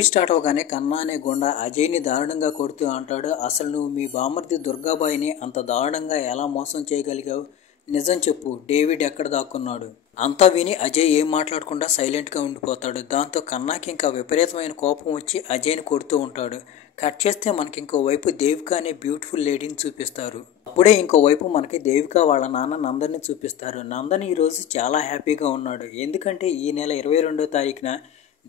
Movie start అవగానే కన్నా అనే గుండా అజయ్ని దారుణంగా కొడుతూ అంటాడు, అసలు నువ్వు మీ బామర్ది దుర్గాబాయిని అంత దారుణంగా ఎలా మోసం చేయగలిగావు? నిజం చెప్పు, డేవిడ్ ఎక్కడ దాక్కున్నాడు? అంతా విని అజయ్ ఏం మాట్లాడకుండా సైలెంట్గా ఉండిపోతాడు. దాంతో కన్నాకి ఇంకా విపరీతమైన కోపం వచ్చి అజయ్ని కొడుతూ ఉంటాడు. కట్ చేస్తే మనకి ఇంకోవైపు దేవిక అనే బ్యూటిఫుల్ లేడీని చూపిస్తారు. అప్పుడే ఇంకోవైపు మనకి దేవిక వాళ్ళ నాన్న నందన్ని చూపిస్తారు. నందన్ ఈరోజు చాలా హ్యాపీగా ఉన్నాడు. ఎందుకంటే ఈ నెల 22వ తారీఖున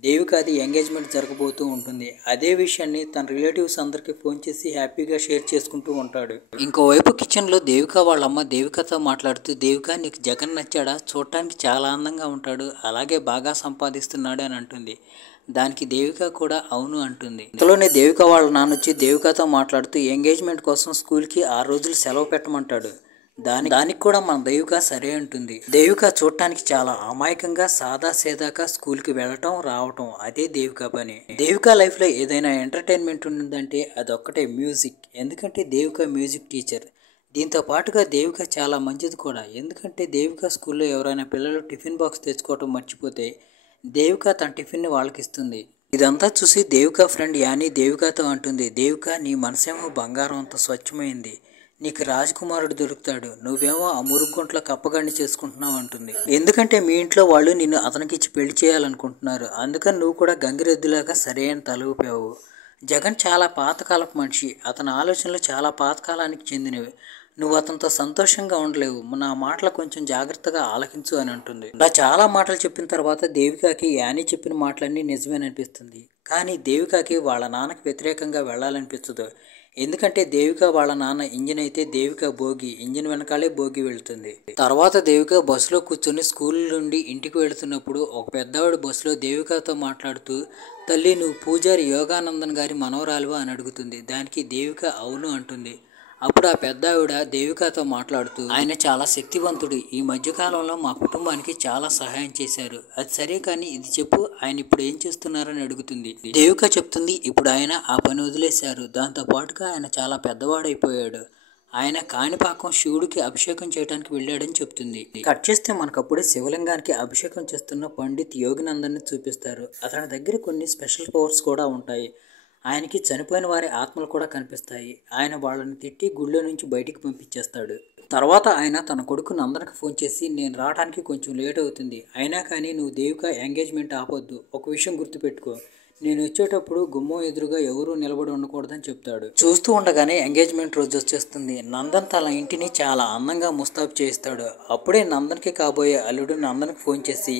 దేవికది ఎంగేజ్మెంట్ జరగబోతూ ఉంటుంది. అదే విషయాన్ని తన రిలేటివ్స్ అందరికీ ఫోన్ చేసి హ్యాపీగా షేర్ చేసుకుంటూ ఉంటాడు. ఇంకోవైపు కిచెన్లో దేవిక వాళ్ళమ్మ దేవికతో మాట్లాడుతూ, దేవిక నీకు జగన్ నచ్చాడా? చూడటానికి చాలా అందంగా ఉంటాడు, అలాగే బాగా సంపాదిస్తున్నాడు అని అంటుంది. దానికి దేవిక కూడా అవును అంటుంది. ఇంతలోనే దేవిక వాళ్ళ నాన్న వచ్చి దేవికతో మాట్లాడుతూ ఎంగేజ్మెంట్ కోసం స్కూల్కి 6 రోజులు సెలవు పెట్టమంటాడు. దానికి కూడా మన దేవిక సరే అంటుంది. దేవిక చూడటానికి చాలా అమాయకంగా సాదాసీదాగా స్కూల్కి వెళ్ళటం రావటం, అదే దేవిక పని. దేవిక లైఫ్లో ఏదైనా ఎంటర్టైన్మెంట్ ఉందంటే అదొక్కటే, మ్యూజిక్. ఎందుకంటే దేవిక మ్యూజిక్ టీచర్. దీంతో పాటుగా దేవిక చాలా మంచిది కూడా. ఎందుకంటే దేవిక స్కూల్లో ఎవరైనా పిల్లలు టిఫిన్ బాక్స్ తెచ్చుకోవటం మర్చిపోతే దేవిక తన టిఫిన్ని వాళ్ళకి ఇస్తుంది. ఇదంతా చూసి దేవిక ఫ్రెండ్ యానీ దేవికతో అంటుంది, దేవిక నీ మనసేమో బంగారం అంత స్వచ్ఛమైంది, నీకు రాజకుమారుడు దొరుకుతాడు, నువ్వేమో ఆ మురుగుంట్లో కప్పగాడిని చేసుకుంటున్నావు అంటుంది. ఎందుకంటే మీ ఇంట్లో వాళ్ళు నిన్ను అతనికిచ్చి పెళ్లి చేయాలనుకుంటున్నారు, అందుకని నువ్వు కూడా గంగిరెద్దులాగా సరే అని తల ఊపావు. జగన్ చాలా పాతకాలపు మనిషి, అతని ఆలోచనలు చాలా పాతకాలానికి చెందినవి. నువ్వు అతనితో సంతోషంగా ఉండలేవు, నా మాటలు కొంచెం జాగ్రత్తగా ఆలకించు అని అంటుంది. ఇలా చాలా మాటలు చెప్పిన తర్వాత దేవికకి యానీ చెప్పిన మాటలన్నీ నిజమేననిపిస్తుంది. కానీ దేవికకి వాళ్ళ నాన్నకి వ్యతిరేకంగా వెళ్ళాలనిపించదు. ఎందుకంటే దేవిక వాళ్ళ నాన్న ఇంజిన్ అయితే దేవిక బోగి, ఇంజిన్ వెనకాలే బోగి వెళుతుంది. తర్వాత దేవిక బస్సులో కూర్చొని స్కూల్ నుండి ఇంటికి వెళుతున్నప్పుడు ఒక పెద్దవాడు బస్సులో దేవికతో మాట్లాడుతూ, తల్లి నువ్వు పూజారి యోగానందన్ గారి మనవరాలువా అని అడుగుతుంది. దానికి దేవిక అవును అంటుంది. అప్పుడు ఆ పెద్ద ఆవిడ దేవికతో మాట్లాడుతూ, ఆయన చాలా శక్తివంతుడు, ఈ మధ్యకాలంలో మా కుటుంబానికి చాలా సహాయం చేశారు. అది సరే కానీ ఇది చెప్పు, ఆయన ఇప్పుడు ఏం చేస్తున్నారని అడుగుతుంది. దేవిక చెప్తుంది, ఇప్పుడు ఆయన ఆ పని వదిలేశారు, దాంతో పాటుగా ఆయన చాలా పెద్దవాడైపోయాడు, ఆయన కాణిపాకం శివుడికి అభిషేకం చేయడానికి వెళ్ళాడని చెప్తుంది. కట్ చేస్తే మనకప్పుడే శివలింగానికి అభిషేకం చేస్తున్న పండిత్ యోగినందన్ని చూపిస్తారు. అతని దగ్గర కొన్ని స్పెషల్ పవర్స్ కూడా ఉంటాయి. ఆయనకి చనిపోయిన వారి ఆత్మలు కూడా కనిపిస్తాయి. ఆయన వాళ్ళని తిట్టి గుళ్ళో నుంచి బయటికి పంపించేస్తాడు. తర్వాత ఆయన తన కొడుకు నందన్కి ఫోన్ చేసి, నేను రావడానికి కొంచెం లేట్ అవుతుంది, అయినా కానీ నువ్వు దేవిక ఎంగేజ్మెంట్ ఆపొద్దు, ఒక విషయం గుర్తుపెట్టుకో, నేను వచ్చేటప్పుడు గుమ్మం ఎదురుగా ఎవరూ నిలబడి ఉండకూడదని చెప్తాడు. చూస్తూ ఉండగానే ఎంగేజ్మెంట్ రోజు వచ్చేస్తుంది. నందన్ తన ఇంటిని చాలా అందంగా ముస్తాబు చేయిస్తాడు. అప్పుడే నందన్కి కాబోయే అల్లుడు నందన్కి ఫోన్ చేసి,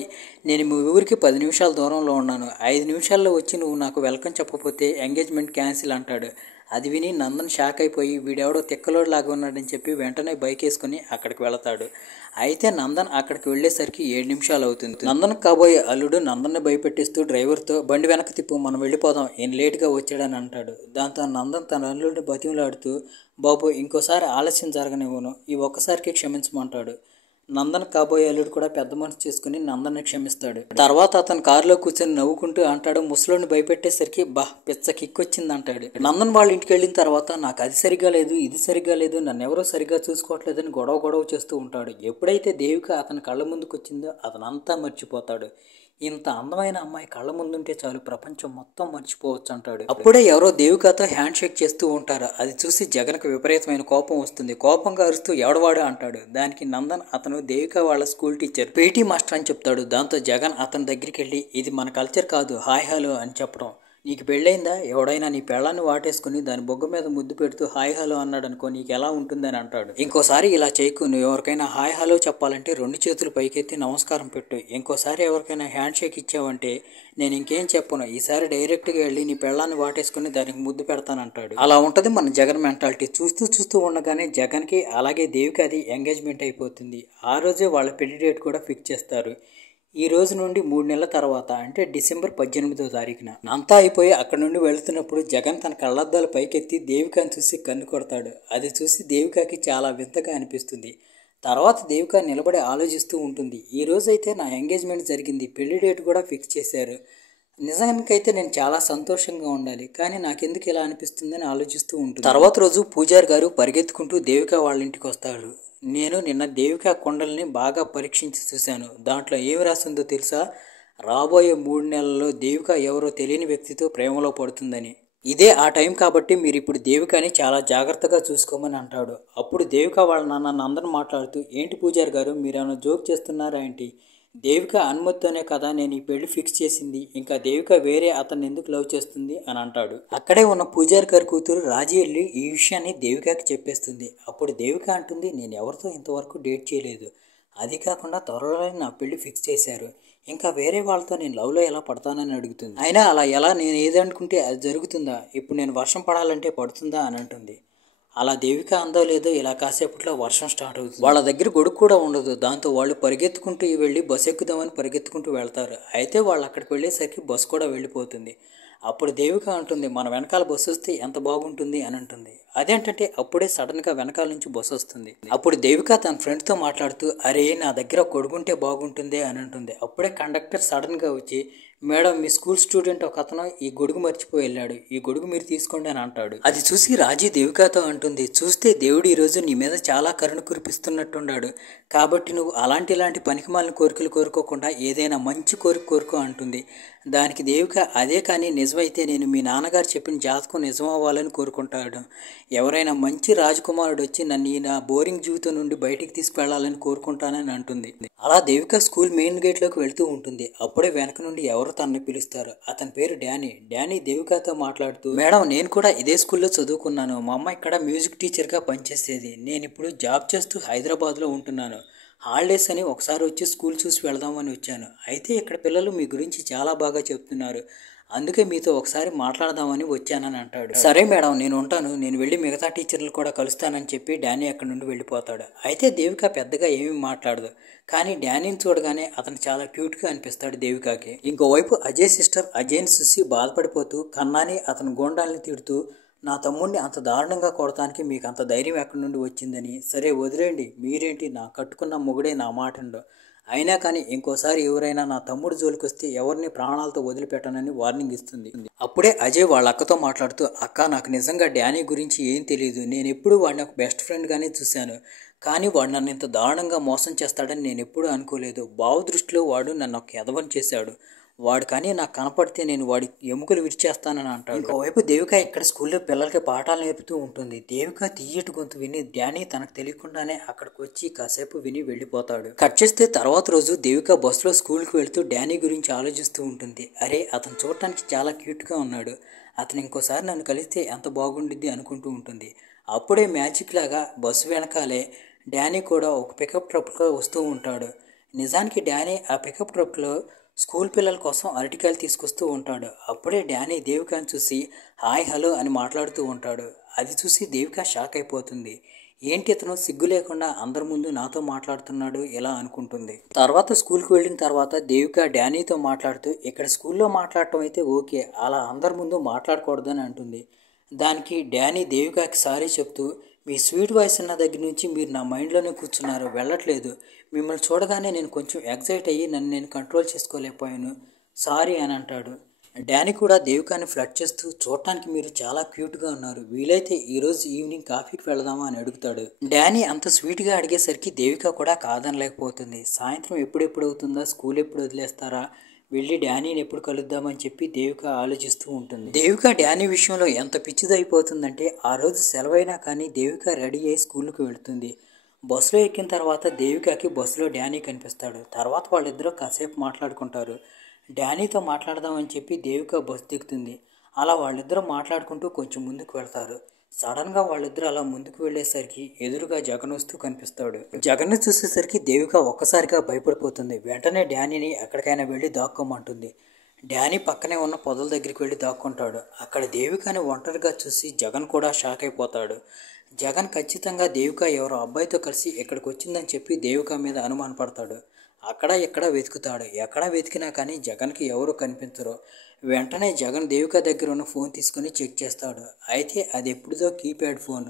నేను మీ ఊరికి 10 నిమిషాల దూరంలో ఉన్నాను, 5 నిమిషాల్లో వచ్చి నువ్వు నాకు వెల్కమ్ చెప్పకపోతే ఎంగేజ్మెంట్ క్యాన్సిల్ అంటాడు. అది విని నందన్ షాక్ అయిపోయి వీడెవడో తిక్కలోడు లాగా ఉన్నాడని చెప్పి వెంటనే బైక్ వేసుకుని అక్కడికి వెళతాడు. అయితే నందన్ అక్కడికి వెళ్ళేసరికి 7 నిమిషాలు అవుతుంది. నందన్ కాబోయే అల్లుడు నందన్ని భయపెట్టిస్తూ డ్రైవర్తో, బండి వెనక్కి తిప్పు, మనం వెళ్ళిపోదాం, ఏం లేట్గా వచ్చాడని అంటాడు. దాంతో నందన్ తన అల్లుడిని బతిమలాడుతూ, బాబు ఇంకోసారి ఆలస్యం జరగనివ్వను, ఈ ఒక్కసారికి క్షమించమంటాడు. నందన్ కాబోయే అల్లుడు కూడా పెద్ద మనసు చేసుకుని నందన్ని క్షమిస్తాడు. తర్వాత అతను కారులో కూర్చొని నవ్వుకుంటూ అంటాడు, ముసలోని భయపెట్టేసరికి పిచ్చ కిక్కొచ్చింది అంటాడు. నందన్ వాళ్ళ ఇంటికి వెళ్ళిన తర్వాత నాకు అది సరిగా లేదు, ఇది సరిగా లేదు, నన్ను ఎవరో సరిగా చూసుకోవట్లేదని గొడవ చేస్తూ ఉంటాడు. ఎప్పుడైతే దేవిక అతని కళ్ళ ముందుకు వచ్చిందో అతనంతా మర్చిపోతాడు. ఇంత అందమైన అమ్మాయి కళ్ళ ముందుంటే చాలు ప్రపంచం మొత్తం మర్చిపోవచ్చు అంటాడు. అప్పుడే ఎవరో దేవికతో హ్యాండ్ షేక్ చేస్తూ ఉంటారు. అది చూసి జగన్కి విపరీతమైన కోపం వస్తుంది. కోపంగా అరుస్తూ ఎవడవాడు అంటాడు. దానికి నందన్ అతను దేవిక వాళ్ళ స్కూల్ టీచర్ పీటీ మాస్టర్ అని చెప్తాడు. దాంతో జగన్ అతని దగ్గరికి వెళ్ళి, ఇది మన కల్చర్ కాదు, హాయ్ హలో అని చెప్పడం. నీకు పెళ్ళైందా? ఎవడైనా నీ పెళ్ళాన్ని వాటేసుకుని దాని బొగ్గ మీద ముద్దు పెడుతూ హాయ్ హలో అన్నాడు అనుకో, నీకు ఎలా ఉంటుందని అంటాడు. ఇంకోసారి ఇలా చేయకు, నువ్వు ఎవరికైనా హాయ్ హలో చెప్పాలంటే 2 చేతులు పైకెత్తి నమస్కారం పెట్టు. ఇంకోసారి ఎవరికైనా హ్యాండ్ షేక్ ఇచ్చావంటే నేను ఇంకేం చెప్పను, ఈసారి డైరెక్ట్గా వెళ్ళి నీ పెళ్ళాన్ని వాటేసుకుని దానికి ముద్దు పెడతానంటాడు. అలా ఉంటుంది మన జగన్ మెంటాలిటీ. చూస్తూ ఉండగానే జగన్కి అలాగే దేవికి అది ఎంగేజ్మెంట్ అయిపోతుంది. ఆ రోజే వాళ్ళ పెళ్లి డేట్ కూడా ఫిక్స్ చేస్తారు. ఈ రోజు నుండి 3 నెలల తర్వాత, అంటే డిసెంబర్ 18వ తారీఖున. అంతా అయిపోయి అక్కడ నుండి వెళుతున్నప్పుడు జగన్ తన కళ్ళద్దాలు పైకెత్తి దేవికని చూసి కన్ను కొడతాడు. అది చూసి దేవికకి చాలా వింతగా అనిపిస్తుంది. తర్వాత దేవిక నిలబడి ఆలోచిస్తూ ఉంటుంది. ఈ రోజైతే నా ఎంగేజ్మెంట్ జరిగింది, పెళ్లి డేట్ కూడా ఫిక్స్ చేశారు, నిజానికైతే నేను చాలా సంతోషంగా ఉండాలి, కానీ నాకెందుకు ఇలా అనిపిస్తుందని ఆలోచిస్తూ ఉంటుంది. తర్వాత రోజు పూజారి గారు పరిగెత్తుకుంటూ దేవిక వాళ్ళ ఇంటికి వస్తాడు. నేను నిన్న దేవిక కొండల్ని బాగా పరీక్షించి చూశాను, దాంట్లో ఏమి రాసిందో తెలుసా? రాబోయే 3 నెలల్లో దేవిక ఎవరో తెలియని వ్యక్తితో ప్రేమలో పడుతుందని. ఇదే ఆ టైం కాబట్టి మీరు ఇప్పుడు దేవికని చాలా జాగ్రత్తగా చూసుకోమని అంటాడు. అప్పుడు దేవిక వాళ్ళ నాన్న నందన్ మాట్లాడుతూ, ఏంటి పూజారి గారు, మీరేమైనా జోక్ చేస్తున్నారా ఏంటి? దేవిక అనుమతితోనే కదా నేను ఈ పెళ్లి ఫిక్స్ చేసింది. ఇంకా దేవిక వేరే అతన్ని ఎందుకు లవ్ చేస్తుంది అని అంటాడు. అక్కడే ఉన్న పూజారి గారి కూతురు రాజీ వెళ్ళి ఈ విషయాన్ని దేవికకి చెప్పేస్తుంది. అప్పుడు దేవిక అంటుంది, నేను ఎవరితో ఇంతవరకు డేట్ చేయలేదు. అది కాకుండా త్వరలోనే నా పెళ్లి ఫిక్స్ చేశారు. ఇంకా వేరే వాళ్ళతో నేను లవ్లో ఎలా పడతానని అడుగుతుంది. అయినా అలా ఎలా, నేను ఏదనుకుంటే అది జరుగుతుందా? ఇప్పుడు నేను వర్షం పడాలంటే పడుతుందా అని అంటుంది. అలా దేవిక అందో లేదో ఇలా కాసేపట్లో వర్షం స్టార్ట్ అవుతుంది. వాళ్ళ దగ్గర గొడుగు కూడా ఉండదు. దాంతో వాళ్ళు పరిగెత్తుకుంటూ వెళ్ళి బస్సు ఎక్కుదామని పరిగెత్తుకుంటూ వెళ్తారు. అయితే వాళ్ళు అక్కడికి వెళ్ళేసరికి బస్సు కూడా వెళ్ళిపోతుంది. అప్పుడు దేవిక అంటుంది, మన వెనకాల బస్సు వస్తే ఎంత బాగుంటుంది అని అంటుంది. అదేంటంటే అప్పుడే సడన్గా వెనకాల నుంచి బస్సు వస్తుంది. అప్పుడు దేవిక తన ఫ్రెండ్తో మాట్లాడుతూ, అరే నా దగ్గర కొడుకుంటే బాగుంటుంది అని అంటుంది. అప్పుడే కండక్టర్ సడన్గా వచ్చి, మేడం మీ స్కూల్ స్టూడెంట్ ఒక అతను ఈ గొడుగు మర్చిపోయి వెళ్ళాడు, ఈ గొడుగు మీరు తీసుకోండి అని అంటాడు. అది చూసి రాజీ దేవికతో అంటుంది, చూస్తే దేవుడు ఈరోజు నీ మీద చాలా కరుణ కురిపిస్తున్నట్టున్నాడు. కాబట్టి నువ్వు ఇలాంటి పనికిమాలిన కోరికలు కోరుకోకుండా ఏదైనా మంచి కోరిక కోరుకో అంటుంది. దానికి దేవిక, అదే కానీ నిజమైతే నేను మీ నాన్నగారు చెప్పిన జాతకం నిజమవ్వాలని కోరుకుంటాడు. ఎవరైనా మంచి రాజకుమారుడు వచ్చి నన్ను నా బోరింగ్ జీవితం నుండి బయటికి తీసుకువెళ్లాలని కోరుకుంటానని అంటుంది. అలా దేవిక స్కూల్ మెయిన్ గేట్లోకి వెళ్తూ ఉంటుంది. అప్పుడే వెనక నుండి ఎవరు తనని పిలుస్తారు. అతని పేరు డానీ. డానీ దేవికతో మాట్లాడుతూ, మేడం నేను కూడా ఇదే స్కూల్లో చదువుకున్నాను. మా అమ్మ ఇక్కడ మ్యూజిక్ టీచర్గా పనిచేసేది. నేను ఇప్పుడు జాబ్ చేస్తూ హైదరాబాద్లో ఉంటున్నాను. హాలిడేస్ అని ఒకసారి వచ్చి స్కూల్ చూసి వెళదామని వచ్చాను. అయితే ఇక్కడ పిల్లలు మీ గురించి చాలా బాగా చెప్తున్నారు. అందుకే మీతో ఒకసారి మాట్లాడదామని వచ్చానని అంటాడు. సరే మేడం నేను ఉంటాను, నేను వెళ్ళి మిగతా టీచర్లు కూడా కలుస్తానని చెప్పి డానీ అక్కడి నుండి వెళ్ళిపోతాడు. అయితే దేవిక పెద్దగా ఏమీ మాట్లాడదు. కానీ డానీని చూడగానే అతను చాలా క్యూట్గా అనిపిస్తాడు దేవికకి. ఇంకోవైపు అజయ్ సిస్టర్ అజయ్ని చూసి బాధపడిపోతూ కన్నాని అతని గోండాల్ని తిడుతూ, నా తమ్ముడిని అంత దారుణంగా కొడటానికి మీకు అంత ధైర్యం ఎక్కడి నుండి వచ్చిందని. సరే వదిలేండి, మీరేంటి నా కట్టుకున్న మొగుడే నా మాటండు. అయినా కానీ ఇంకోసారి ఎవరైనా నా తమ్ముడు జోలికి వస్తే ఎవరిని ప్రాణాలతో వదిలిపెట్టనని వార్నింగ్ ఇస్తుంది. అప్పుడే అజయ్ వాళ్ళ అక్కతో మాట్లాడుతూ, అక్క నాకు నిజంగా డానీ గురించి ఏం తెలియదు. నేను ఎప్పుడు వాడిని ఒక బెస్ట్ ఫ్రెండ్గానే చూశాను. కానీ వాడు నన్ను ఇంత దారుణంగా మోసం చేస్తాడని నేను ఎప్పుడూ అనుకోలేదు. బావ దృష్టిలో వాడు నన్ను ఒక ఎదవని చేశాడు. వాడు కానీ నాకు కనపడితే నేను వాడి ఎముకలు విరిచేస్తానని అంటాడు. ఇంకోవైపు దేవిక ఇక్కడ స్కూల్లో పిల్లలకి పాఠాలు నేర్పుతూ ఉంటుంది. దేవిక తీయటి గొంతు విని డానీ తనకు తెలియకుండానే అక్కడికి వచ్చి కాసేపు విని వెళ్ళిపోతాడు. కట్ చేస్తే తర్వాత రోజు దేవిక బస్సులో స్కూల్కి వెళ్తూ డానీ గురించి ఆలోచిస్తూ ఉంటుంది. అరే అతను చూడటానికి చాలా క్యూట్గా ఉన్నాడు. అతను ఇంకోసారి నన్ను కలిస్తే ఎంత బాగుండిద్ది అనుకుంటూ ఉంటుంది. అప్పుడే మ్యాజిక్ లాగా బస్సు వెనకాలే డానీ కూడా ఒక పికప్ ట్రక్లో వస్తూ ఉంటాడు. నిజానికి డానీ ఆ పికప్ ట్రక్లో స్కూల్ పిల్లల కోసం అరటికాయలు తీసుకొస్తూ ఉంటాడు. అప్పుడే డానీ దేవికని చూసి హాయ్ హలో అని మాట్లాడుతూ ఉంటాడు. అది చూసి దేవిక షాక్ అయిపోతుంది. ఏంటి ఇతను సిగ్గు లేకుండా అందరి ముందు నాతో మాట్లాడుతున్నాడు ఇలా అనుకుంటుంది. తర్వాత స్కూల్కి వెళ్ళిన తర్వాత దేవిక డానీతో మాట్లాడుతూ, ఇక్కడ స్కూల్లో మాట్లాడటం అయితే ఓకే, అలా అందరి ముందు మాట్లాడకూడదని అంటుంది. దానికి డానీ దేవికకి సారీ చెప్తూ, మీ స్వీట్ వాయిస్ ఉన్న దగ్గర నుంచి మీరు నా మైండ్లోనే కూర్చున్నారు, వెళ్ళట్లేదు. మిమ్మల్ని చూడగానే నేను కొంచెం ఎగ్జైట్ అయ్యి నన్ను నేను కంట్రోల్ చేసుకోలేకపోయాను, సారీ అని అంటాడు. డానీ కూడా దేవికాని ఫ్లడ్ చేస్తూ, చూడటానికి మీరు చాలా క్యూట్గా ఉన్నారు, వీలైతే ఈరోజు ఈవినింగ్ కాఫీకి వెళదామా అని అడుగుతాడు. డానీ అంత స్వీట్గా అడిగేసరికి దేవిక కూడా కాదనలేకపోతుంది. సాయంత్రం ఎప్పుడెప్పుడు అవుతుందా, స్కూల్ ఎప్పుడు వదిలేస్తారా, వెళ్ళి డానీని ఎప్పుడు కలుద్దామని చెప్పి దేవిక ఆలోచిస్తూ ఉంటుంది. దేవిక డానీ విషయంలో ఎంత పిచ్చిదైపోతుందంటే ఆ రోజు సెలవైనా కానీ దేవిక రెడీ అయ్యి స్కూల్కి వెళుతుంది. బస్సులో ఎక్కిన తర్వాత దేవికకి బస్సులో డానీ కనిపిస్తాడు. తర్వాత వాళ్ళిద్దరూ కాసేపు మాట్లాడుకుంటారు. డానీతో మాట్లాడదామని చెప్పి దేవిక బస్సు దిగుతుంది. అలా వాళ్ళిద్దరూ మాట్లాడుకుంటూ కొంచెం ముందుకు వెళ్తారు. సడన్గా వాళ్ళిద్దరూ అలా ముందుకు వెళ్ళేసరికి ఎదురుగా జగన్ వస్తూ కనిపిస్తాడు. జగన్ని చూసేసరికి దేవిక ఒక్కసారిగా భయపడిపోతుంది. వెంటనే డానీని ఎక్కడికైనా వెళ్ళి దాక్కోమంటుంది. డానీ పక్కనే ఉన్న పొదల దగ్గరికి వెళ్ళి దాక్కుంటాడు. అక్కడ దేవికని ఒంటరిగా చూసి జగన్ కూడా షాక్ అయిపోతాడు. జగన్ ఖచ్చితంగా దేవిక ఎవరో అబ్బాయితో కలిసి ఇక్కడికి వచ్చిందని చెప్పి దేవిక మీద అనుమానపడతాడు. అక్కడ ఎక్కడ వెతుకుతాడు. ఎక్కడ వెతికినా కానీ జగన్కి ఎవరు కనిపించరు. వెంటనే జగన్ దేవిక దగ్గర ఉన్న ఫోన్ తీసుకొని చెక్ చేస్తాడు. అయితే అది ఎప్పుడుదో కీప్యాడ్ ఫోన్.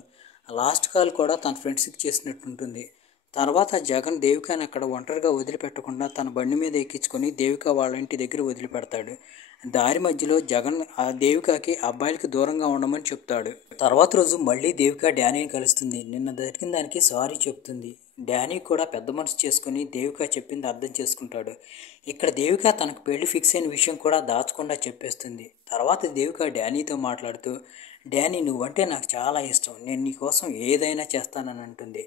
లాస్ట్ కాల్ కూడా తన ఫ్రెండ్స్కి చేసినట్టుంటుంది. తర్వాత జగన్ దేవికని అక్కడ ఒంటరిగా వదిలిపెట్టకుండా తన బండి మీద ఎక్కించుకొని దేవిక వాళ్ళ ఇంటి దగ్గర వదిలిపెడతాడు. దారి మధ్యలో జగన్ ఆ దేవికకి అబ్బాయిలకి దూరంగా ఉండమని చెప్తాడు. తర్వాత రోజు మళ్ళీ దేవిక డానీని కలుస్తుంది. నిన్న జరిగిన దానికి సారీ చెప్తుంది. డానీ కూడా పెద్ద మనసు చేసుకుని దేవిక చెప్పింది అర్థం చేసుకుంటాడు. ఇక్కడ దేవిక తనకు పెళ్లి ఫిక్స్ అయిన విషయం కూడా దాచకుండా చెప్పేస్తుంది. తర్వాత దేవిక డానీతో మాట్లాడుతూ, డానీ నువ్వంటే నాకు చాలా ఇష్టం, నేను నీకోసం ఏదైనా చేస్తానని అంటుంది.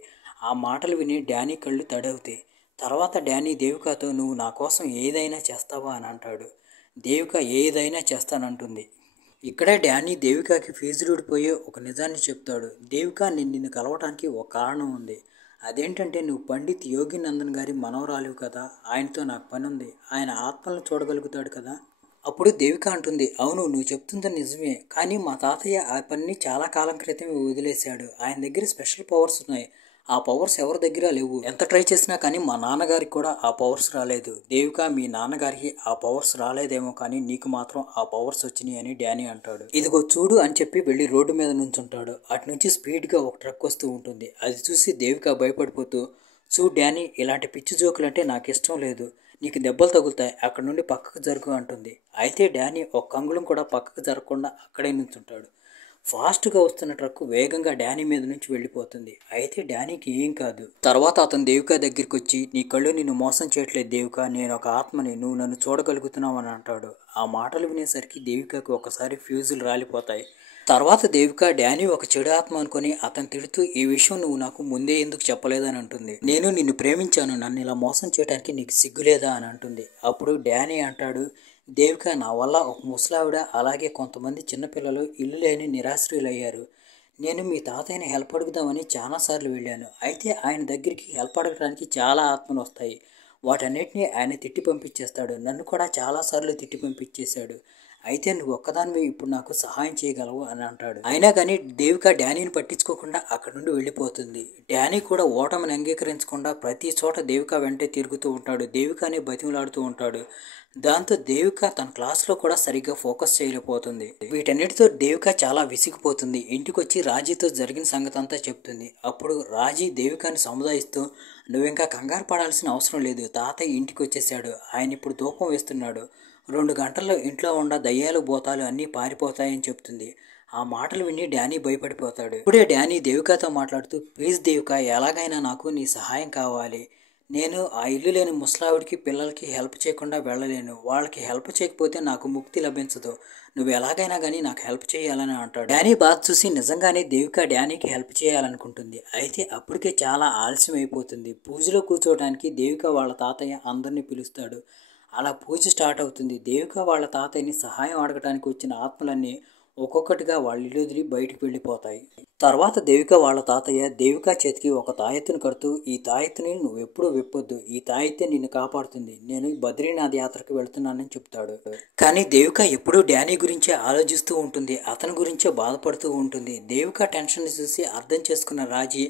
ఆ మాటలు విని డానీ కళ్ళు తడవుతాయి. తర్వాత డానీ దేవికతో నువ్వు నా కోసం ఏదైనా చేస్తావా అని అంటాడు. దేవిక ఏదైనా చేస్తానంటుంది. ఇక్కడే డానీ దేవికకి ఫీజు ఊడిపోయే ఒక నిజాన్ని చెప్తాడు. దేవిక నేను నిన్ను కలవటానికి ఒక కారణం ఉంది. అదేంటంటే నువ్వు పండిత్ యోగి నందన్ గారి మనవరాలివి కదా, ఆయనతో నాకు పని ఉంది, ఆయన ఆత్మలను చూడగలుగుతాడు కదా. అప్పుడు దేవిక అంటుంది, అవును నువ్వు చెప్తుంది నిజమే, కానీ మా తాతయ్య ఆ పనిని చాలా కాలం క్రితమే వదిలేశాడు. ఆయన దగ్గర స్పెషల్ పవర్స్ ఉన్నాయి. ఆ పవర్స్ ఎవరి దగ్గర లేవు. ఎంత ట్రై చేసినా కానీ మా నాన్నగారికి కూడా ఆ పవర్స్ రాలేదు. దేవిక మీ నాన్నగారికి ఆ పవర్స్ రాలేదేమో కానీ నీకు మాత్రం ఆ పవర్స్ వచ్చినాయి అని డానీ అంటాడు. ఇదిగో చూడు అని చెప్పి వెళ్ళి రోడ్డు మీద నుంచుంటాడు. అటు నుంచి స్పీడ్గా ఒక ట్రక్ వస్తూ ఉంటుంది. అది చూసి దేవిక భయపడిపోతూ, చూడు డానీ ఇలాంటి పిచ్చి జోకులు అంటే నాకు ఇష్టం లేదు, నీకు దెబ్బలు తగులుతాయి, అక్కడ నుండి పక్కకు జరుగు అంటుంది. అయితే డానీ ఒక అంగుళం కూడా పక్కకు జరగకుండా అక్కడే నుంచుంటాడు. ఫాస్ట్గా వస్తున్న ట్రక్ వేగంగా డానీ మీద నుంచి వెళ్ళిపోతుంది. అయితే డానీకి ఏం కాదు. తర్వాత అతను దేవిక దగ్గరికి వచ్చి, నీ కళ్ళు నిన్ను మోసం చేయట్లేదు దేవిక, నేను ఒక ఆత్మని, నువ్వు నన్ను చూడగలుగుతున్నావు అని అంటాడు. ఆ మాటలు వినేసరికి దేవికకు ఒకసారి ఫ్యూజులు రాలిపోతాయి. తర్వాత దేవిక డానీ ఒక చెడు ఆత్మ అనుకుని అతను తిడుతూ, ఈ విషయం నువ్వు నాకు ముందే ఎందుకు చెప్పలేదని అంటుంది. నేను నిన్ను ప్రేమించాను, నన్ను ఇలా మోసం చేయడానికి నీకు సిగ్గులేదా అని అంటుంది. అప్పుడు డానీ అంటాడు, దేవిక నా వల్ల ఒక ముసలావిడ అలాగే కొంతమంది చిన్నపిల్లలు ఇల్లు లేని నిరాశ్రయులయ్యారు. నేను మీ తాతయ్యని హెల్ప్ అడుగుదామని చాలాసార్లు వెళ్ళాను. అయితే ఆయన దగ్గరికి హెల్ప్ అడగడానికి చాలా ఆత్మలు వస్తాయి. వాటన్నిటిని ఆయన తిట్టి పంపించేస్తాడు. నన్ను కూడా చాలాసార్లు తిట్టి పంపించేశాడు. అయితే నువ్వు ఒక్కదానివే ఇప్పుడు నాకు సహాయం చేయగలవు అని అంటాడు. అయినా కానీ దేవిక డానీని పట్టించుకోకుండా అక్కడ నుండి వెళ్ళిపోతుంది. డానీ కూడా ఓటమిని అంగీకరించకుండా ప్రతి చోట దేవిక వెంటే తిరుగుతూ ఉంటాడు. దేవికని బతిమలాడుతూ ఉంటాడు. దాంతో దేవిక తన క్లాస్లో కూడా సరిగ్గా ఫోకస్ చేయలేకపోతుంది. వీటన్నిటితో దేవిక చాలా విసిగిపోతుంది. ఇంటికొచ్చి రాజీతో జరిగిన సంగతి అంతా చెప్తుంది. అప్పుడు రాజీ దేవికని సముదాయిస్తూ, నువ్వింకా కంగారు పడాల్సిన అవసరం లేదు, తాతయ్య ఇంటికి వచ్చేసాడు, ఆయన ఇప్పుడు ధూపం వేస్తున్నాడు, 2 గంటల్లో ఇంట్లో ఉన్న దయ్యాలు భూతాలు అన్నీ పారిపోతాయని చెప్తుంది. ఆ మాటలు విని డానీ భయపడిపోతాడు. ఇప్పుడే డానీ దేవికతో మాట్లాడుతూ, ప్లీజ్ దేవిక, ఎలాగైనా నాకు నీ సహాయం కావాలి. నేను ఆ ఇల్లు లేని ముసలావిడికి పిల్లలకి హెల్ప్ చేయకుండా వెళ్ళలేను. వాళ్ళకి హెల్ప్ చేయకపోతే నాకు ముక్తి లభించదు. నువ్వు ఎలాగైనా కానీ నాకు హెల్ప్ చేయాలని అంటాడు. డానీ బాధ చూసి నిజంగానే దేవిక డానీకి హెల్ప్ చేయాలనుకుంటుంది. అయితే అప్పటికే చాలా ఆలస్యం అయిపోతుంది. పూజలో కూర్చోవడానికి దేవిక వాళ్ళ తాతయ్య అందరినీ పిలుస్తాడు. అలా పూజ స్టార్ట్ అవుతుంది. దేవిక వాళ్ళ తాతయ్యని సహాయం అడగడానికి వచ్చిన ఆత్మలన్నీ ఒక్కొక్కటిగా వాళ్ళ ఇల్లు వదిలి బయటకు వెళ్ళిపోతాయి. తర్వాత దేవిక వాళ్ళ తాతయ్య దేవిక చేతికి ఒక తాయెత్తును కడుతూ, ఈ తాయెత్తుని నువ్వు ఎప్పుడూ విప్పొద్దు, ఈ తాయెత్తే నిన్ను కాపాడుతుంది, నేను బద్రీనాథ్ యాత్రకు వెళ్తున్నానని చెప్తాడు. కానీ దేవిక ఎప్పుడూ డానీ గురించే ఆలోచిస్తూ ఉంటుంది. అతని గురించే బాధపడుతూ ఉంటుంది. దేవిక టెన్షన్ చూసి అర్థం చేసుకున్న రాజీ,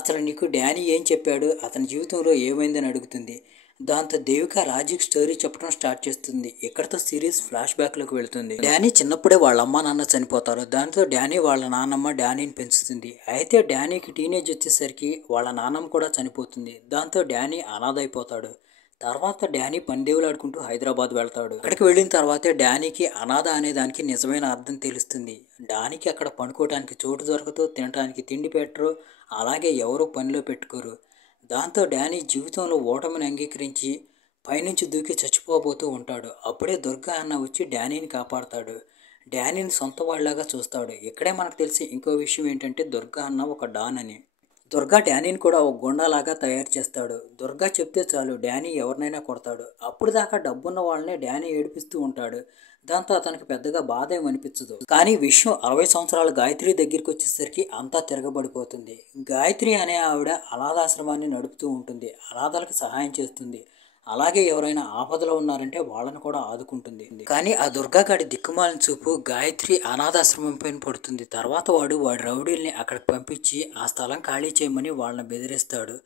అసలు నీకు డానీ ఏం చెప్పాడు, అతని జీవితంలో ఏమైందని అడుగుతుంది. దాంతో దేవిక రాజీకి స్టోరీ చెప్పడం స్టార్ట్ చేస్తుంది. ఇక్కడతో సిరీస్ ఫ్లాష్ బ్యాక్లోకి వెళుతుంది. డానీ చిన్నప్పుడే వాళ్ళ అమ్మ నాన్న చనిపోతారు. దాంతో డానీ వాళ్ళ నాన్నమ్మ డానీని పెంచుతుంది. అయితే డానీకి టీనేజ్ వచ్చేసరికి వాళ్ళ నాన్నమ్మ కూడా చనిపోతుంది. దాంతో డానీ అనాథ అయిపోతాడు. తర్వాత డానీ పందేవులాడుకుంటూ హైదరాబాద్ వెళ్తాడు. అక్కడికి వెళ్ళిన తర్వాతే డానీకి అనాథ అనే దానికి నిజమైన అర్థం తెలుస్తుంది. డానీకి అక్కడ పండుకోవడానికి చోటు దొరకదు, తినడానికి తిండి పెట్టరు, అలాగే ఎవరూ పనిలో పెట్టుకోరు. దాంతో డానీ జీవితంలో ఓటమిని అంగీకరించి పైనుంచి దూకి చచ్చిపోబోతూ ఉంటాడు. అప్పుడే దుర్గా అన్న వచ్చి డానీని కాపాడుతాడు. డానీని సొంత వాళ్ళలాగా చూస్తాడు. ఇక్కడే మనకు తెలిసి ఇంకో విషయం ఏంటంటే దుర్గా అన్న ఒక డాన్ అని. దుర్గా డానీని కూడా ఒక గుండాలాగా తయారు చేస్తాడు. దుర్గా చెప్తే చాలు డానీ ఎవరినైనా కొడతాడు. అప్పుడు దాకా డబ్బున్న వాళ్ళనే డానీ ఏడిపిస్తూ ఉంటాడు. దాంతో అతనికి పెద్దగా బాధ ఏమనిపించదు. కానీ విషయం 60 సంవత్సరాల గాయత్రి దగ్గరికి వచ్చేసరికి అంతా తిరగబడిపోతుంది. గాయత్రి అనే ఆవిడ అనాథాశ్రమాన్ని నడుపుతూ ఉంటుంది. అనాథలకు సహాయం చేస్తుంది. అలాగే ఎవరైనా ఆపదలో ఉన్నారంటే వాళ్ళని కూడా ఆదుకుంటుంది. కానీ ఆ దుర్గాగాడి దిక్కుమాలిన చూపు గాయత్రి అనాథాశ్రమం పైన పడుతుంది. తర్వాత వాడి రౌడీల్ని అక్కడికి పంపించి ఆ స్థలం ఖాళీ చేయమని వాళ్ళని బెదిరిస్తాడు.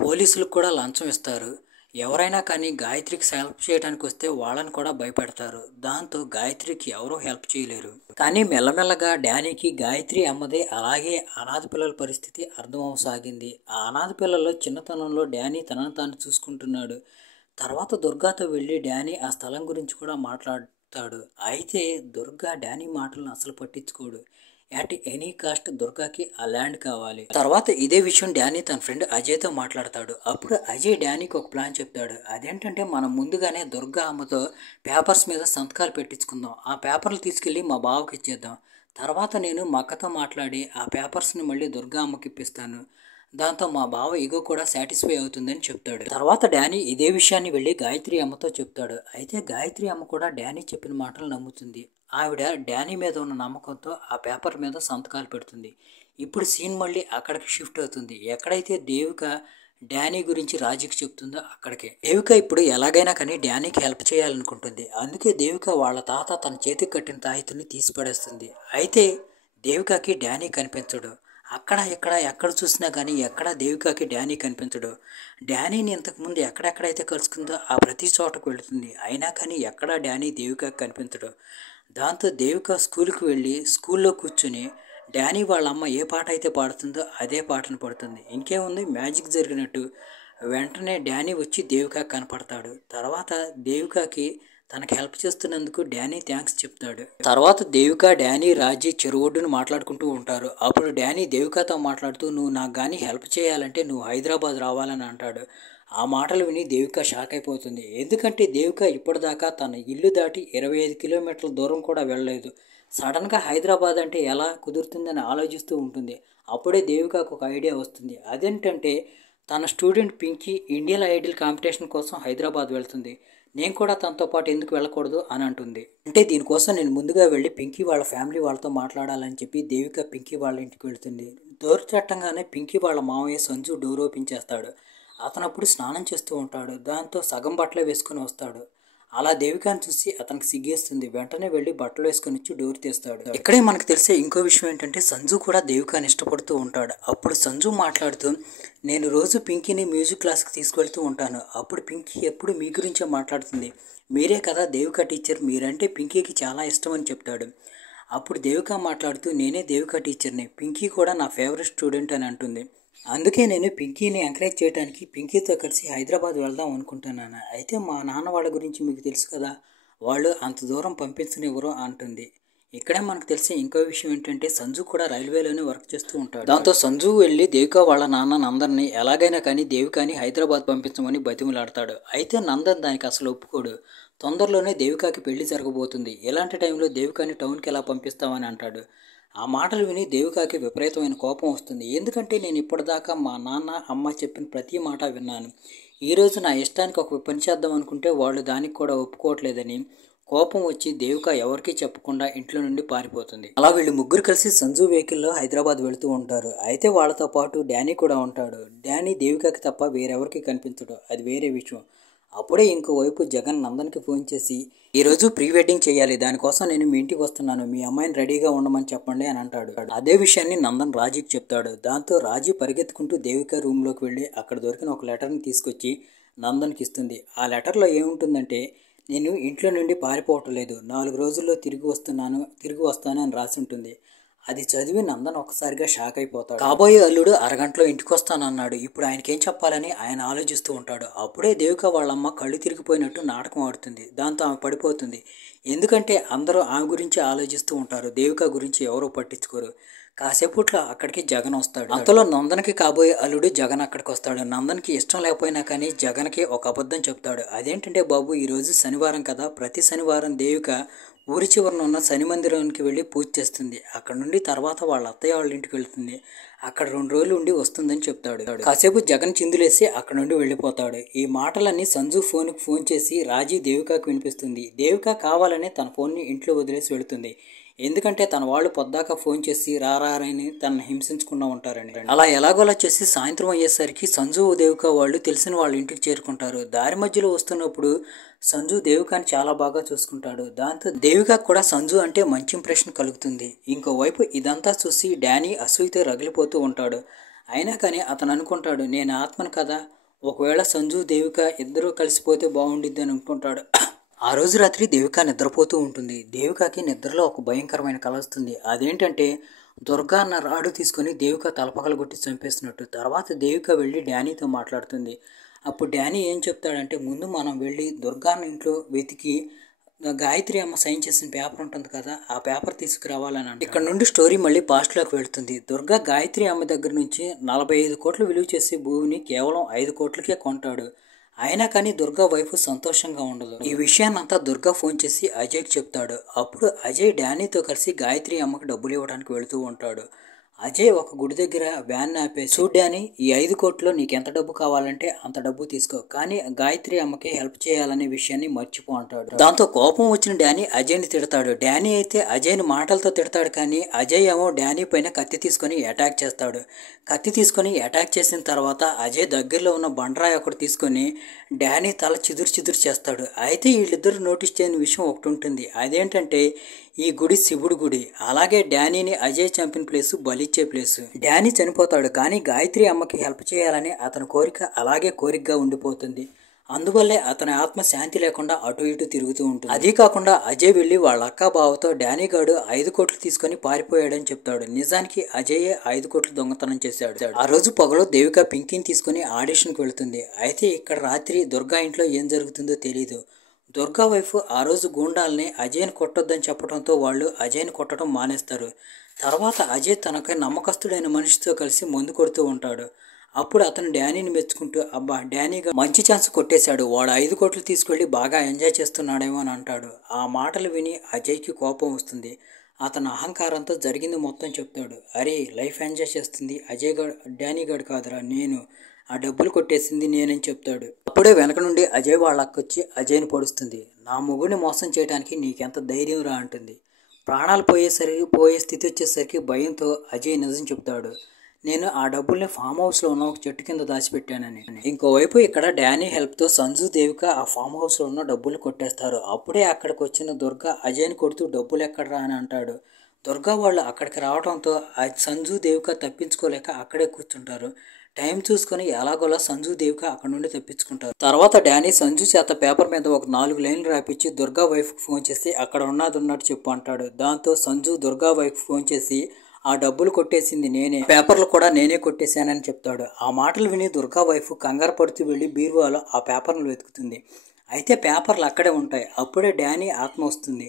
పోలీసులకు కూడా లంచం ఇస్తారు. ఎవరైనా కానీ గాయత్రికి హెల్ప్ చేయడానికి వస్తే వాళ్ళని కూడా భయపెడతారు. దాంతో గాయత్రికి ఎవరూ హెల్ప్ చేయలేరు. కానీ మెల్లమెల్లగా డానీకి గాయత్రి అమ్మదే అలాగే అనాథ పిల్లల పరిస్థితి అర్థమవసాగింది. ఆ అనాథ పిల్లల్లో చిన్నతనంలో డానీ తనను తాను చూసుకుంటున్నాడు. తర్వాత దుర్గాతో వెళ్ళి డానీ ఆ స్థలం గురించి కూడా మాట్లాడతాడు. అయితే దుర్గా డానీ మాటలను అసలు పట్టించుకోడు. అట్ ఎనీ కాస్ట్ దుర్గాకి ఆ ల్యాండ్ కావాలి. తర్వాత ఇదే విషయం డానీ తన ఫ్రెండ్ అజయ్తో మాట్లాడతాడు. అప్పుడు అజయ్ డానీకి ఒక ప్లాన్ చెప్తాడు. అదేంటంటే మనం ముందుగానే దుర్గా అమ్మతో పేపర్స్ మీద సంతకాలు పెట్టించుకుందాం. ఆ పేపర్లు తీసుకెళ్ళి మా బావకి ఇచ్చేద్దాం. తర్వాత నేను మా అక్కతో మాట్లాడి ఆ పేపర్స్ని మళ్ళీ దుర్గా అమ్మకి ఇప్పిస్తాను. దాంతో మా బావ ఈగో కూడా సాటిస్ఫై అవుతుందని చెప్తాడు. తర్వాత డానీ ఇదే విషయాన్ని వెళ్ళి గాయత్రి అమ్మతో చెప్తాడు. అయితే గాయత్రి అమ్మ కూడా డానీ చెప్పిన మాటలు నమ్ముతుంది. ఆవిడ డానీ మీద ఉన్న నమ్మకంతో ఆ పేపర్ మీద సంతకాలు పెడుతుంది. ఇప్పుడు సీన్ మళ్ళీ అక్కడికి షిఫ్ట్ అవుతుంది. ఎక్కడైతే దేవిక డానీ గురించి రాజీకి చెప్తుందో అక్కడికే. దేవిక ఇప్పుడు ఎలాగైనా కానీ డానీకి హెల్ప్ చేయాలనుకుంటుంది. అందుకే దేవిక వాళ్ళ తాత తన చేతికి కట్టిన తాయితుని తీసి పడేస్తుంది. అయితే దేవికకి డానీ కనిపించడు. అక్కడ ఇక్కడ ఎక్కడ చూసినా కానీ ఎక్కడ దేవికకి డానీ కనిపించడు. డానీని ఇంతకుముందు ఎక్కడెక్కడైతే కలుసుకుందో ఆ ప్రతి చోటకు వెళుతుంది. అయినా కానీ ఎక్కడా డానీ దేవికకి కనిపించడు. దాంతో దేవిక స్కూల్కి వెళ్ళి స్కూల్లో కూర్చుని డానీ వాళ్ళ అమ్మ ఏ పాట అయితే పాడుతుందో అదే పాటను పాడుతుంది. ఇంకేముంది, మ్యాజిక్ జరిగినట్టు వెంటనే డానీ వచ్చి దేవికకి కనపడతాడు. తర్వాత దేవికకి తనకి హెల్ప్ చేస్తున్నందుకు డానీ థ్యాంక్స్ చెప్తాడు. తర్వాత దేవిక, డానీ, రాజీ చెరువొడ్డును మాట్లాడుకుంటూ ఉంటారు. అప్పుడు డానీ దేవికతో మాట్లాడుతూ నువ్వు నాకు కానీ హెల్ప్ చేయాలంటే నువ్వు హైదరాబాద్ రావాలని అంటాడు. ఆ మాటలు విని దేవిక షాక్ అయిపోతుంది. ఎందుకంటే దేవిక ఇప్పటిదాకా తన ఇల్లు దాటి 25 కిలోమీటర్ల దూరం కూడా వెళ్ళలేదు. సడన్గా హైదరాబాద్ అంటే ఎలా కుదురుతుందని ఆలోచిస్తూ ఉంటుంది. అప్పుడే దేవికకు ఒక ఐడియా వస్తుంది. అదేంటంటే తన student Pinky Indian Idol competition కోసం హైదరాబాద్ వెళ్తుంది. నేను కూడా తనతో పాటు ఎందుకు వెళ్ళకూడదు అని అంటుంది. అంటే దీనికోసం నేను ముందుగా వెళ్ళి పింకీ వాళ్ళ ఫ్యామిలీ వాళ్ళతో మాట్లాడాలని చెప్పి దేవిక పింకీ వాళ్ళ ఇంటికి వెళ్తుంది. డోర్ చట్టంగానే పింకీ వాళ్ళ మావయ్య సంజు డోర్ ఓపెన్ చేస్తాడు. అతను అప్పుడు స్నానం చేస్తూ ఉంటాడు. దాంతో సగం బట్టలు వేసుకుని వస్తాడు. అలా దేవికను చూసి అతనికి సిగ్గేస్తుంది. వెంటనే వెళ్ళి బట్టలు వేసుకొని వచ్చి డోర్ తీస్తాడు. ఇక్కడే మనకు తెలిసే ఇంకో విషయం ఏంటంటే సంజు కూడా దేవికని ఇష్టపడుతూ ఉంటాడు. అప్పుడు సంజు మాట్లాడుతూ నేను రోజు పింకీని మ్యూజిక్ క్లాస్కి తీసుకెళ్తూ ఉంటాను. అప్పుడు పింకీ ఎప్పుడు మీ గురించే మాట్లాడుతుంది. మీరే కదా దేవిక టీచర్, మీరంటే పింకీకి చాలా ఇష్టం అని చెప్తాడు. అప్పుడు దేవిక మాట్లాడుతూ నేనే దేవిక టీచర్ని, పింకీ కూడా నా ఫేవరెట్ స్టూడెంట్ అని అంటుంది. అందుకే నేను పింకీని ఎంకరేజ్ చేయడానికి పింకీతో కలిసి హైదరాబాద్ వెళ్దాం అనుకుంటున్నాను. అయితే మా నాన్న వాళ్ళ గురించి మీకు తెలుసు కదా, వాళ్ళు అంత దూరం పంపించనివ్వరు అంటుంది. ఇక్కడే మనకు తెలిసే ఇంకో విషయం ఏంటంటే సంజు కూడా రైల్వేలోనే వర్క్ చేస్తూ ఉంటాడు. దాంతో సంజు వెళ్ళి దేవిక వాళ్ళ నాన్న నందన్ని ఎలాగైనా కానీ దేవికని హైదరాబాద్ పంపించమని బతిమలాడతాడు. అయితే నందన్ దానికి అసలు ఒప్పుకోడు. తొందరలోనే దేవికకి పెళ్లి జరగబోతుంది. ఇలాంటి టైంలో దేవికని టౌన్కి ఎలా పంపిస్తామని అంటాడు. ఆ మాటలు విని దేవికకి విపరీతమైన కోపం వస్తుంది. ఎందుకంటే నేను ఇప్పటిదాకా మా నాన్న అమ్మ చెప్పిన ప్రతి మాట విన్నాను. ఈరోజు నా ఇష్టానికి ఒక పని చేద్దాం అనుకుంటే వాళ్ళు దానికి కూడా ఒప్పుకోవట్లేదని కోపం వచ్చి దేవిక ఎవరికీ చెప్పకుండా ఇంట్లో నుండి పారిపోతుంది. అలా వీళ్ళు ముగ్గురు కలిసి సంజు వెహికల్లో హైదరాబాద్ వెళుతూ ఉంటారు. అయితే వాళ్ళతో పాటు డానీ కూడా ఉంటాడు. డానీ దేవికకి తప్ప వేరెవరికి కనిపించడు. అది వేరే విషయం. అప్పుడే ఇంకోవైపు జగన్ నందన్కి ఫోన్ చేసి ఈరోజు ప్రీ వెడ్డింగ్ చేయాలి, దానికోసం నేను మీ ఇంటికి వస్తున్నాను, మీ అమ్మాయిని రెడీగా ఉండమని చెప్పండి అని అంటాడు. అదే విషయాన్ని నందన్ రాజీకి చెప్తాడు. దాంతో రాజీ పరిగెత్తుకుంటూ దేవిక రూమ్లోకి వెళ్ళి అక్కడ దొరికిన ఒక లెటర్ని తీసుకొచ్చి నందన్కి ఇస్తుంది. ఆ లెటర్లో ఏముంటుందంటే నేను ఇంట్లో నుండి పారిపోవటం లేదు, 4 రోజుల్లో తిరిగి వస్తాను అని రాసి ఉంటుంది. అది చదివి నందన్ ఒక్కసారిగా షాక్ అయిపోతాడు. కాబోయే అల్లుడు అరగంటలో ఇంటికి వస్తానన్నాడు. ఇప్పుడు ఆయనకేం చెప్పాలని ఆయన ఆలోచిస్తూ ఉంటాడు. అప్పుడే దేవిక వాళ్ళమ్మ కళ్ళు తిరిగిపోయినట్టు నాటకం ఆడుతుంది. దాంతో ఆమె పడిపోతుంది. ఎందుకంటే అందరూ ఆమె గురించి ఆలోచిస్తూ ఉంటారు, దేవిక గురించి ఎవరూ పట్టించుకోరు. కాసేపట్లో అక్కడికి జగన్ వస్తాడు. అంతలో నందన్కి కాబోయే అల్లుడు జగన్ అక్కడికి వస్తాడు. నందన్కి ఇష్టం లేకపోయినా కానీ జగన్కి ఒక అబద్ధం చెప్తాడు. అదేంటంటే బాబు ఈరోజు శనివారం కదా, ప్రతి శనివారం దేవిక ఊరి చివరన ఉన్న శని మందిరానికి వెళ్ళి పూజ చేస్తుంది. అక్కడ నుండి తర్వాత వాళ్ళ అత్తయ్య వాళ్ళ ఇంటికి వెళ్తుంది. అక్కడ 2 రోజులు ఉండి వస్తుందని చెప్తాడు. కాసేపు జగన్ చిందులేసి అక్కడ నుండి వెళ్ళిపోతాడు. ఈ మాటలన్నీ సంజు ఫోన్కి ఫోన్ చేసి రాజీ దేవికకు వినిపిస్తుంది. దేవిక కావాలని తన ఫోన్ని ఇంట్లో వదిలేసి వెళుతుంది. ఎందుకంటే తన వాళ్ళు పొద్దాక ఫోన్ చేసి రారని తనను హింసించకుండా ఉంటారని. అలా ఎలాగోలా చేసి సాయంత్రం అయ్యేసరికి సంజు దేవిక వాళ్ళు తెలిసిన వాళ్ళ ఇంటికి చేరుకుంటారు. దారి మధ్యలో వస్తున్నప్పుడు సంజు దేవికని చాలా బాగా చూసుకుంటాడు. దాంతో దేవిక కూడా సంజు అంటే మంచి ఇంప్రెషన్ కలుగుతుంది. ఇంకోవైపు ఇదంతా చూసి డానీ అసూయతో రగిలిపోతూ ఉంటాడు. అయినా కానీ అతను అనుకుంటాడు, నేను ఆత్మను కదా, ఒకవేళ సంజు దేవిక ఇద్దరూ కలిసిపోతే బాగుండిద్ది అని అనుకుంటాడు. ఆ రోజు రాత్రి దేవిక నిద్రపోతూ ఉంటుంది. దేవికకి నిద్రలో ఒక భయంకరమైన కల వస్తుంది. అదేంటంటే దుర్గా అన్న రాడు తీసుకొని దేవిక తలపగలగొట్టి చంపేస్తున్నట్టు. తర్వాత దేవిక వెళ్ళి డానీతో మాట్లాడుతుంది. అప్పుడు డానీ ఏం చెప్తాడంటే ముందు మనం వెళ్ళి దుర్గా అన్న ఇంట్లో వెతికి గాయత్రి అమ్మ సైన్ చేసిన పేపర్ ఉంటుంది కదా, ఆ పేపర్ తీసుకురావాలని అంటాడు. ఇక్కడ నుండి స్టోరీ మళ్ళీ పాస్ట్లోకి వెళ్తుంది. దుర్గా గాయత్రి అమ్మ దగ్గర నుంచి 45 కోట్లు విలువ చేసే భూమిని కేవలం 5 కోట్లకే కొంటాడు. అయినా కానీ దుర్గా వైఫ్ సంతోషంగా ఉండదు. ఈ విషయాన్నంతా దుర్గా ఫోన్ చేసి అజయ్కి చెప్తాడు. అప్పుడు అజయ్ డానీతో కలిసి గాయత్రి అమ్మకి డబ్బులు ఇవ్వడానికి వెళుతూ ఉంటాడు. అజయ్ ఒక గుడి దగ్గర వ్యాన్ ఆపేసి, చూడు డానీ, ఈ 5 కోట్లు నీకు ఎంత డబ్బు కావాలంటే అంత డబ్బు తీసుకో, కానీ గాయత్రి అమ్మకి హెల్ప్ చేయాలనే విషయాన్ని మర్చిపో అంటాడు. దాంతో కోపం వచ్చిన డానీ అజయ్ని తిడతాడు. డానీ అయితే అజయ్ని మాటలతో తిడతాడు, కానీ అజయ్ ఏమో డానీ పైన కత్తి తీసుకొని అటాక్ చేస్తాడు. కత్తి తీసుకొని అటాక్ చేసిన తర్వాత అజయ్ దగ్గరలో ఉన్న బండరాయి ఒకటి తీసుకొని డానీ తల చిదురు చేస్తాడు. అయితే వీళ్ళిద్దరు నోటీస్ చేయని విషయం ఒకటి ఉంటుంది. అదేంటంటే ఈ గుడి శివుడు గుడి. అలాగే డానీని అజయ్ చంపిన ప్లేసు బలిచ్చే ప్లేసు. డానీ చనిపోతాడు, కానీ గాయత్రి అమ్మకి హెల్ప్ చేయాలని అతని కోరిక అలాగే కోరికగా ఉండిపోతుంది. అందువల్లే అతని ఆత్మ శాంతి లేకుండా అటు ఇటు తిరుగుతూ ఉంటుంది. అదీ కాకుండా అజయ్ వెళ్ళి వాళ్ళ అక్క బావతో డానీ గాడు 5 కోట్లు తీసుకొని పారిపోయాడని చెప్తాడు. నిజానికి అజయ్ 5 కోట్లు దొంగతనం చేశాడు. ఆ రోజు పగలు దేవిక పింకీని తీసుకుని ఆడిషన్కి వెళుతుంది. అయితే ఇక్కడ రాత్రి దుర్గా ఇంట్లో ఏం జరుగుతుందో తెలీదు. దుర్గా వైఫ్ ఆ రోజు గూండాల్ని అజయ్ని కొట్టొద్దని చెప్పడంతో వాళ్ళు అజయ్ని కొట్టడం మానేస్తారు. తర్వాత అజయ్ తనకి నమ్మకస్తుడైన మనిషితో కలిసి మందు కొడుతూ ఉంటాడు. అప్పుడు అతను డానీని మెచ్చుకుంటూ, అబ్బా డానీగా మంచి ఛాన్స్ కొట్టేశాడు, వాడు 5 కోట్లు తీసుకెళ్ళి బాగా ఎంజాయ్ చేస్తున్నాడేమో అని అంటాడు. ఆ మాటలు విని అజయ్కి కోపం వస్తుంది. అతను అహంకారంతో జరిగింది మొత్తం చెప్తాడు. అరే, లైఫ్ ఎంజాయ్ చేస్తుంది అజయ్ గారు, డానీ గారు కాదురా నేను, ఆ డబ్బులు కొట్టేసింది నేనని చెప్తాడు. అప్పుడే వెనక నుండి అజయ్ వాళ్ళ అక్కొచ్చి అజయ్ని పొడుస్తుంది. నా మొగుడిని మోసం చేయడానికి నీకెంత ధైర్యం రా అంటుంది. ప్రాణాలు పోయే స్థితి వచ్చేసరికి భయంతో అజయ్ నిజం చెప్తాడు. నేను ఆ డబ్బుల్ని ఫామ్ హౌస్లో ఉన్న ఒక చెట్టు కింద దాచిపెట్టానని. ఇంకోవైపు ఇక్కడ డానీ హెల్ప్తో సంజు దేవిక ఆ ఫామ్ హౌస్లో ఉన్న డబ్బులు కొట్టేస్తారు. అప్పుడే అక్కడికి వచ్చిన దుర్గా అజయ్ని కొడుతూ డబ్బులు ఎక్కడరా అని అంటాడు. దుర్గా వాళ్ళు అక్కడికి రావడంతో సంజు దేవిక తప్పించుకోలేక అక్కడే కూర్చుంటారు. టైం చూసుకొని ఎలాగోలా సంజు దేవిక అక్కడ నుండి తప్పించుకుంటారు. తర్వాత డానీ సంజు చేత పేపర్ మీద ఒక 4 లైన్లు రాపించి దుర్గా వైఫ్కి ఫోన్ చేసి అక్కడ ఉన్నట్టు చెప్పు అంటాడు. దాంతో సంజు దుర్గా వైఫ్కి ఫోన్ చేసి ఆ డబ్బులు కొట్టేసింది నేనే, పేపర్లు కూడా నేనే కొట్టేశానని చెప్తాడు. ఆ మాటలు విని దుర్గా వైఫ్ కంగారు పడుతూ వెళ్ళి బీరువాలో ఆ పేపర్లు వెతుకుతుంది. అయితే పేపర్లు అక్కడే ఉంటాయి. అప్పుడే డానీ ఆత్మ వస్తుంది.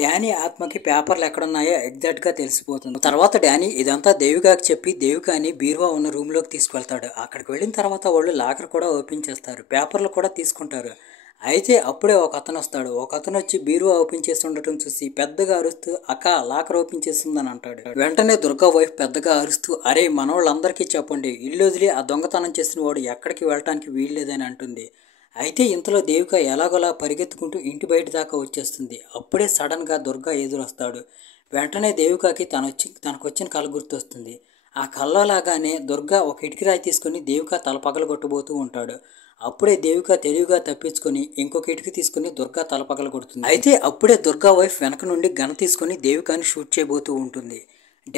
డానీ ఆత్మకి పేపర్లు ఎక్కడున్నాయో ఎగ్జాక్ట్గా తెలిసిపోతుంది. తర్వాత డానీ ఇదంతా దేవికాకి చెప్పి దేవికాని బీరువా ఉన్న రూమ్లోకి తీసుకెళ్తాడు. అక్కడికి వెళ్ళిన తర్వాత వాళ్ళు లాకర్ కూడా ఓపెన్ చేస్తారు, పేపర్లు కూడా తీసుకుంటారు. అయితే అప్పుడే ఒక అతను వస్తాడు. ఒక అతను వచ్చి బీరువా ఓపెన్ చేసి ఉండటం చూసి పెద్దగా అరుస్తూ, అక్క లాకర్ ఓపెన్ చేస్తుందని అంటాడు. వెంటనే దుర్గా వైఫ్ పెద్దగా అరుస్తూ, అరే మనోళ్ళందరికీ చెప్పండి, ఇల్లు వదిలి ఆ దొంగతనం చేసిన వాడు ఎక్కడికి వెళ్ళటానికి వీల్లేదని అంటుంది. అయితే ఇంతలో దేవిక ఎలాగోలా పరిగెత్తుకుంటూ ఇంటి బయట దాకా వచ్చేస్తుంది. అప్పుడే సడన్గా దుర్గా ఎదురొస్తాడు. వెంటనే దేవికకి తనకొచ్చిన కళ గుర్తొస్తుంది. ఆ కళ్ళలో లాగానే దుర్గా ఒక ఇటుకరాయి తీసుకుని దేవిక తల పగలగొట్టబోతూ ఉంటాడు. అప్పుడే దేవిక తెలివిగా తప్పించుకొని ఇంకొక ఇటుక తీసుకుని దుర్గా తల పగలగొడుతుంది. అయితే అప్పుడే దుర్గా వైఫ్ వెనక నుండి గన్ తీసుకుని దేవికాని షూట్ చేయబోతూ ఉంటుంది.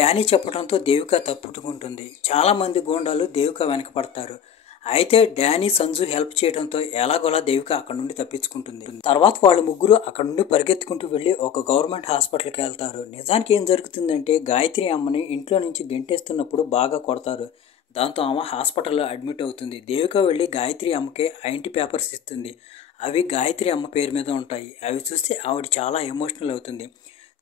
డానీ చెప్పడంతో దేవిక తప్పుకుంటుంది. చాలామంది గూండాలు దేవిక వెనక పడతారు. అయితే డానీ సంజు హెల్ప్ చేయడంతో ఎలాగోలా దేవిక అక్కడ నుండి తప్పించుకుంటుంది. తర్వాత వాళ్ళు ముగ్గురు అక్కడ నుండి పరిగెత్తుకుంటూ వెళ్ళి ఒక గవర్నమెంట్ హాస్పిటల్కి వెళ్తారు. నిజానికి ఏం జరుగుతుందంటే గాయత్రి అమ్మని ఇంట్లో నుంచి గెంటేస్తున్నప్పుడు బాగా కొడతారు. దాంతో ఆమె హాస్పిటల్లో అడ్మిట్ అవుతుంది. దేవిక వెళ్ళి గాయత్రి అమ్మకి ఆ ఇంటి పేపర్స్ ఇస్తుంది. అవి గాయత్రి అమ్మ పేరు మీద ఉంటాయి. అవి చూస్తే ఆవిడ చాలా ఎమోషనల్ అవుతుంది.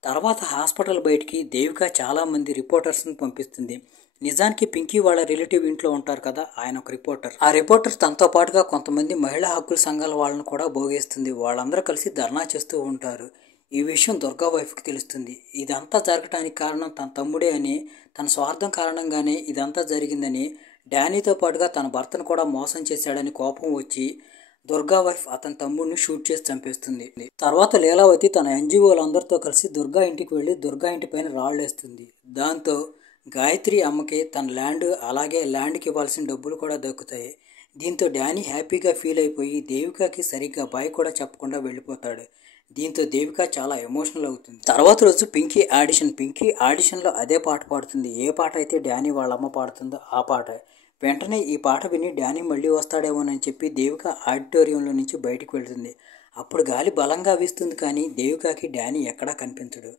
తర్వాత హాస్పిటల్ బయటికి దేవిక చాలామంది రిపోర్టర్స్ని పంపిస్తుంది. నిజానికి పింకీ వాళ్ళ రిలేటివ్ ఇంట్లో ఉంటారు కదా, ఆయన ఒక రిపోర్టర్. ఆ రిపోర్టర్ తనతో పాటుగా కొంతమంది మహిళా హక్కుల సంఘాల వాళ్ళని కూడా భోగేస్తుంది. వాళ్ళందరూ కలిసి ధర్నా చేస్తూ ఉంటారు. ఈ విషయం దుర్గా వైఫ్కి తెలుస్తుంది. ఇదంతా జరగటానికి కారణం తన తమ్ముడే అని, తన స్వార్థం కారణంగానే ఇదంతా జరిగిందని, డానీతో పాటుగా తన భర్తను కూడా మోసం చేశాడని కోపం వచ్చి దుర్గా వైఫ్ అతని తమ్ముడిని షూట్ చేసి చంపేస్తుంది. తర్వాత లీలావతి తన ఎన్జిఓలందరితో కలిసి దుర్గా ఇంటికి వెళ్ళి దుర్గా ఇంటి పైన రాళ్ళేస్తుంది. దాంతో గాయత్రి అమ్మకి తన ల్యాండ్ అలాగే ల్యాండ్కి ఇవ్వాల్సిన డబ్బులు కూడా దక్కుతాయి. దీంతో డానీ హ్యాపీగా ఫీల్ అయిపోయి దేవికకి సరిగ్గా బాయ్ కూడా చెప్పకుండా వెళ్ళిపోతాడు. దీంతో దేవిక చాలా ఎమోషనల్ అవుతుంది. తర్వాత రోజు పింకీ ఆడిషన్లో అదే పాట పాడుతుంది. ఏ పాట అయితే డానీ వాళ్ళ అమ్మ పాడుతుందో ఆ పాట. వెంటనే ఈ పాట విని డానీ మళ్ళీ వస్తాడేమోనని చెప్పి దేవిక ఆడిటోరియంలో నుంచి బయటికి వెళ్తుంది. అప్పుడు గాలి బలంగా వీస్తుంది, కానీ దేవికకి డానీ ఎక్కడా కనిపించడు.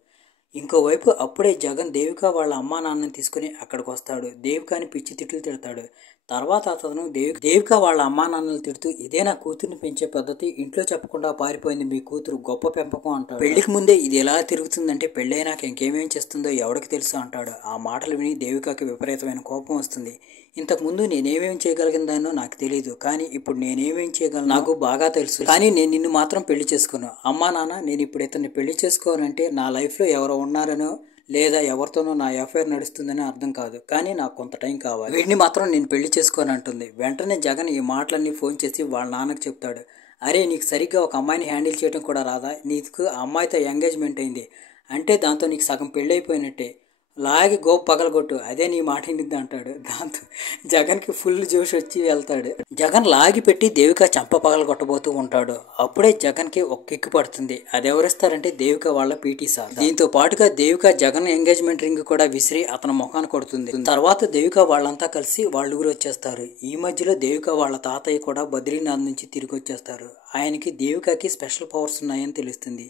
ఇంకోవైపు అప్పుడే జగన్ దేవిక వాళ్ళ అమ్మా నాన్నని తీసుకుని అక్కడికి వస్తాడు. దేవికాని పిచ్చి తిట్లు తిడతాడు. తర్వాత అతను దేవిక వాళ్ళ అమ్మా నాన్నలు తిడుతూ ఇదే నా కూతుర్ని పెంచే పద్ధతి, ఇంట్లో చెప్పకుండా పారిపోయింది మీ కూతురు, గొప్ప పెంపకం అంటాడు. పెళ్లికి ముందే ఇది ఎలా తిరుగుతుందంటే పెళ్ళైనాక ఇంకేమేం చేస్తుందో ఎవరికి తెలుసు అంటాడు. ఆ మాటలు విని దేవికకి విపరీతమైన కోపం వస్తుంది. ఇంతకుముందు నేనేమేం చేయగలిగిందానో నాకు తెలియదు, కానీ ఇప్పుడు నేనేమేం చేయగలను నాకు బాగా తెలుసు. కానీ నేను నిన్ను మాత్రం పెళ్లి చేసుకోను. అమ్మా నాన్న, నేను ఇప్పుడు ఇతన్ని పెళ్లి చేసుకోనంటే నా లైఫ్లో ఎవరో ఉన్నారనో లేదా ఎవరితోనో నా అఫైర్ నడుస్తుందని అర్థం కాదు, కానీ నాకు కొంత టైం కావాలి. వీడిని మాత్రం నేను పెళ్లి చేసుకోని అంటుంది. వెంటనే జగన్ ఈ మాటలన్నీ ఫోన్ చేసి వాళ్ళ నాన్నకు చెప్తాడు. అరే, నీకు సరిగ్గా ఒక అమ్మాయిని హ్యాండిల్ చేయడం కూడా రాదా? నీకు ఆ అమ్మాయితో ఎంగేజ్మెంట్ అయింది అంటే దాంతో నీకు సగం పెళ్ళి అయిపోయినట్టే, లాగి గోపు పగలగొట్టు, అదే నీ మాట నిద్ద అంటాడు. దాంతో జగన్కి ఫుల్ జోష్ వచ్చి వెళ్తాడు. జగన్ లాగి పెట్టి దేవిక చంప పగలగొట్టబోతూ ఉంటాడు. అప్పుడే జగన్కి ఒక కిక్కు పడుతుంది. అది ఎవరిస్తారంటే దేవిక వాళ్ళ పీటీ సార్. దీంతో పాటుగా దేవిక జగన్ ఎంగేజ్మెంట్ రింగ్ కూడా విసిరి అతని ముఖాన్ని కొడుతుంది. తర్వాత దేవిక వాళ్ళంతా కలిసి వాళ్ళ ఊరు వచ్చేస్తారు. ఈ మధ్యలో దేవిక వాళ్ళ తాతయ్య కూడా బద్రీనాథ్ నుంచి తిరిగి వచ్చేస్తారు. ఆయనకి దేవికకి స్పెషల్ పవర్స్ ఉన్నాయని తెలుస్తుంది.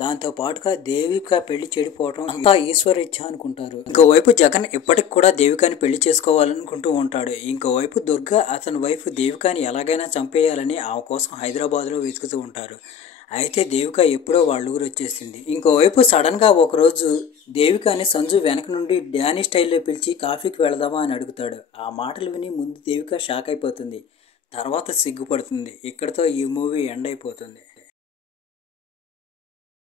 దాంతో పాటుగా దేవిక పెళ్లి చెడిపోవడం అంతా ఈశ్వర ఇచ్ఛ అనుకుంటారు. ఇంకోవైపు జగన్ ఇప్పటికి కూడా దేవికాని పెళ్లి చేసుకోవాలనుకుంటూ ఉంటాడు. ఇంకోవైపు దుర్గా అతని వైఫ్ దేవికాని ఎలాగైనా చంపేయాలని ఆమె కోసం హైదరాబాద్లో వెతుకుతూ ఉంటారు. అయితే దేవిక ఎప్పుడో వాళ్ళ ఊరు వచ్చేసింది. ఇంకోవైపు సడన్గా ఒకరోజు దేవికాని సంజు వెనక నుండి డానీ స్టైల్లో పిలిచి కాఫీకి వెళదామా అని అడుగుతాడు. ఆ మాటలు విని ముందు దేవిక షాక్ అయిపోతుంది, తర్వాత సిగ్గుపడుతుంది. ఇక్కడితో ఈ మూవీ ఎండ్ అయిపోతుంది.